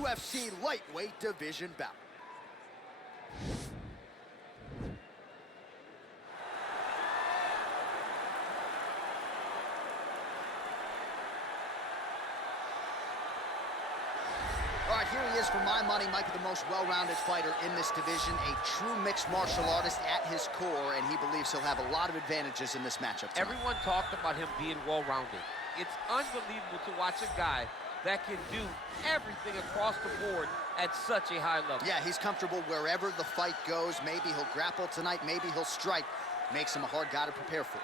UFC lightweight division bout. All right, here he is, for my money, might be the most well-rounded fighter in this division, a true mixed martial artist at his core, and he believes he'll have a lot of advantages in this matchup tonight. Everyone talked about him being well-rounded. It's unbelievable to watch a guy that can do everything across the board at such a high level. Yeah, he's comfortable wherever the fight goes. Maybe he'll grapple tonight, maybe he'll strike. Makes him a hard guy to prepare for.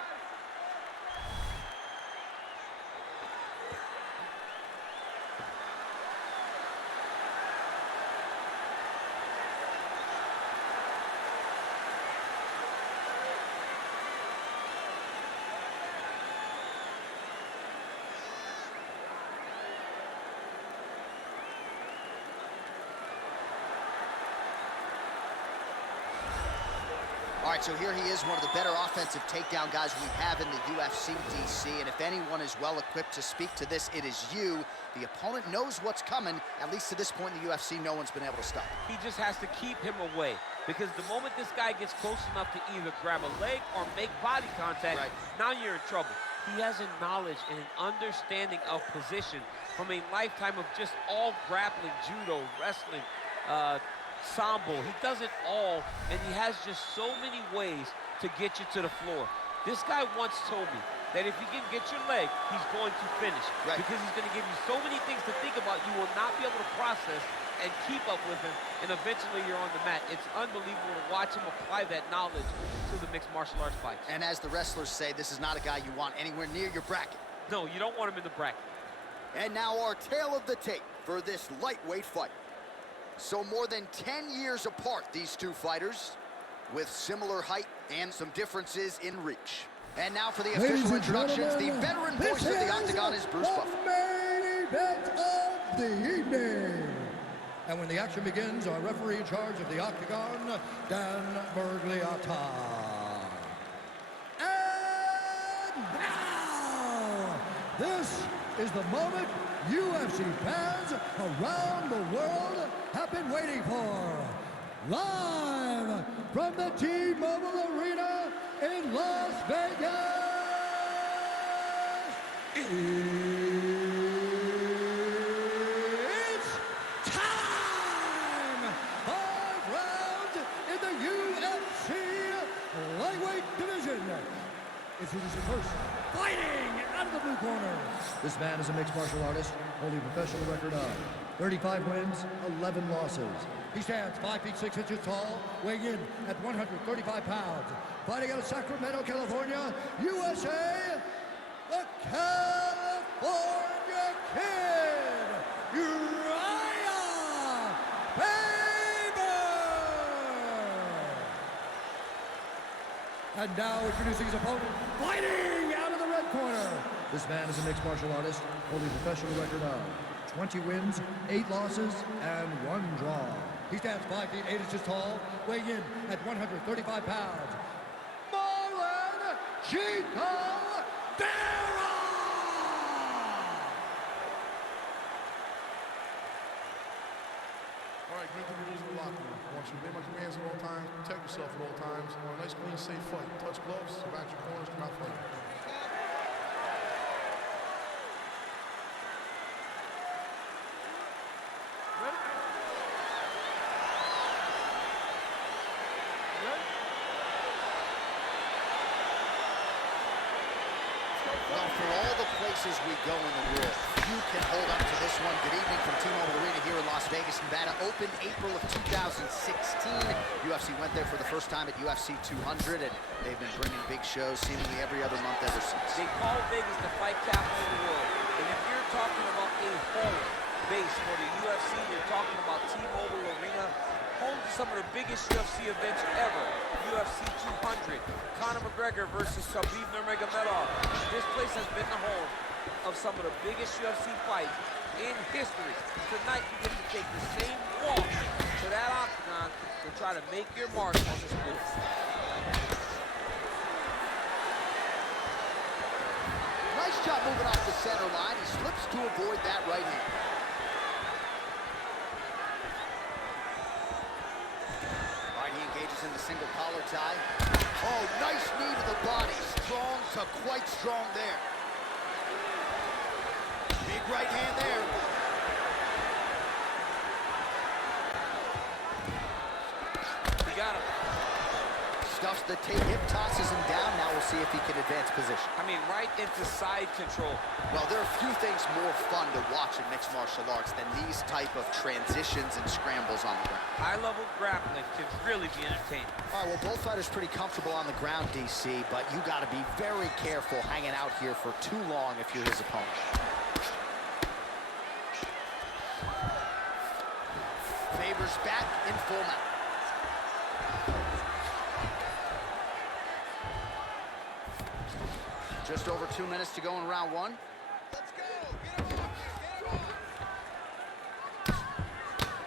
All right, so here he is, one of the better offensive takedown guys we have in the UFC, DC. And if anyone is well-equipped to speak to this, it is you. The opponent knows what's coming. At least to this point in the UFC, no one's been able to stop him. He just has to keep him away, because the moment this guy gets close enough to either grab a leg or make body contact, now you're in trouble. He has a knowledge and an understanding of position from a lifetime of just all grappling, judo, wrestling, sambo. He does it all, and he has just so many ways to get you to the floor. This guy once told me that if he can get your leg, he's going to finish. Because he's going to give you so many things to think about, you will not be able to process and keep up with him, and eventually you're on the mat. It's unbelievable to watch him apply that knowledge to the mixed martial arts fights. And as the wrestlers say, this is not a guy you want anywhere near your bracket. No, you don't want him in the bracket. And now our tale of the tape for this lightweight fight. So more than 10 years apart, these two fighters, with similar height and some differences in reach. And now for the official introductions, the veteran voice of the Octagon is Bruce Buffer. The main event of the evening. And when the action begins, our referee in charge of the Octagon, Dan Bergliata. And now, this is the moment UFC fans around the world have been waiting for. Live from the T-Mobile Arena in Las Vegas, it's time! 5 rounds in the UFC lightweight division. Introducing first, fighting out of the blue corner. This man is a mixed martial artist, holding a professional record of 35 wins, 11 losses. He stands 5 feet 6 inches tall, weighing in at 135 pounds. Fighting out of Sacramento, California, USA, the California Kid, Urijan Faber! And now introducing his opponent, fighting out of the red corner. This man is a mixed martial artist, holding a professional record of 20 wins, 8 losses, and 1 draw. He stands 5 feet 8 inches tall, weighing in at 135 pounds. Marlon Vera! All right, great to be in the locker room. I want you to obey my commands at all times, protect yourself at all times. I want a nice, clean, safe fight. Touch gloves, back your corners, come out fighting. Well, for all the places we go in the world, few can hold up to this one. Good evening from T-Mobile Arena here in Las Vegas, Nevada. Opened April of 2016. UFC went there for the first time at UFC 200, and they've been bringing big shows seemingly every other month ever since. They call Vegas the fight capital of the world. And if you're talking about a home base for the UFC, you're talking about T-Mobile Arena, home to some of the biggest UFC events ever. UFC 200, Conor McGregor versus Khabib Nurmagomedov. This place has been the home of some of the biggest UFC fights in history. Tonight you get to take the same walk to that octagon to try to make your mark on this sport. Nice job moving off the center line. He slips to avoid that right hand. in the single collar tie. Oh, nice knee to the body. Strong to quite strong there. Big right hand there. He got him. Stuffs the tape, hip tosses him down. Now we'll see if he can advance position. I mean, right into side control. Well, there are a few things more fun to watch in mixed martial arts than these type of transitions and scrambles on the ground. High-level grappling can really be entertaining. All right, well, both fighters pretty comfortable on the ground, DC, but you got to be very careful hanging out here for too long if you're his opponent. Faber's back in full mount. Just over 2 minutes to go in round one. Let's go.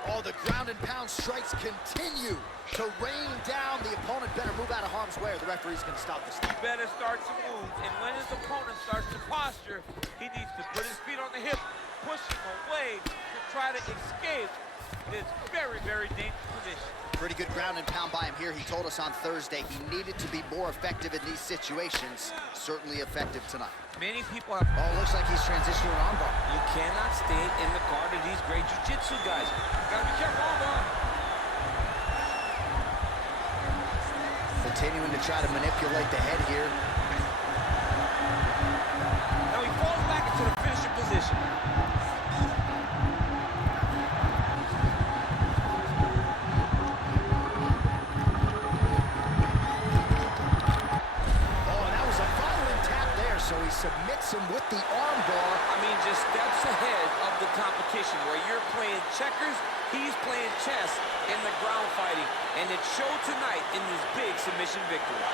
Oh, the ground and pound strikes continue to rain down. The opponent better move out of harm's way or the referee's going to stop this. He better start to move, and when his opponent starts to posture, he needs to put his feet on the hip, push him away to try to escape this very, very dangerous position. Pretty good ground and pound by him here. He told us on Thursday he needed to be more effective in these situations. Certainly effective tonight. Many people have... Oh, looks like he's transitioning an armbar. You cannot stay in the guard of these great jiu-jitsu guys. Gotta be careful, armbar. Continuing to try to manipulate the head here. Now he falls back into the finishing position. So he submits him with the armbar. I mean, just steps ahead of the competition. Where you're playing checkers, he's playing chess in the ground fighting. And it showed tonight in this big submission victory.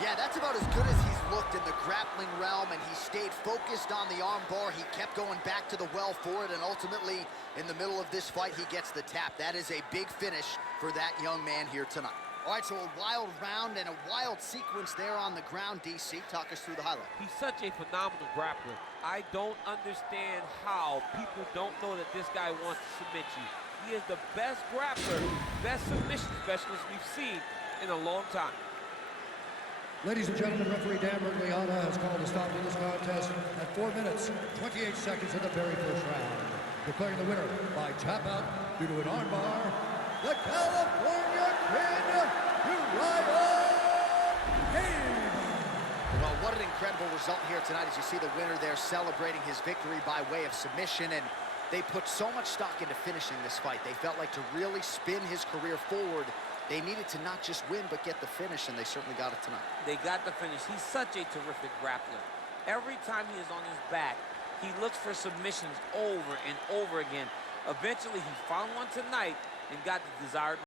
Yeah, that's about as good as he's looked in the grappling realm, and he stayed focused on the armbar. He kept going back to the well for it, and ultimately, in the middle of this fight, he gets the tap. That is a big finish for that young man here tonight. All right, so a wild round and a wild sequence there on the ground, DC. Talk us through the highlight. He's such a phenomenal grappler. I don't understand how people don't know that this guy wants to submit you. He is the best grappler, best submission specialist we've seen in a long time. Ladies and gentlemen, referee Dan Mergliata has called a stop to this contest at 4 minutes, 28 seconds of the very first round. Declaring the winner by tap out due to an armbar, the California Kid, Urijan. Well, what an incredible result here tonight as you see the winner there celebrating his victory by way of submission, and they put so much stock into finishing this fight. They felt like to really spin his career forward, they needed to not just win, but get the finish, and they certainly got it tonight. They got the finish. He's such a terrific grappler. Every time he is on his back, he looks for submissions over and over again. Eventually, he found one tonight and got the desired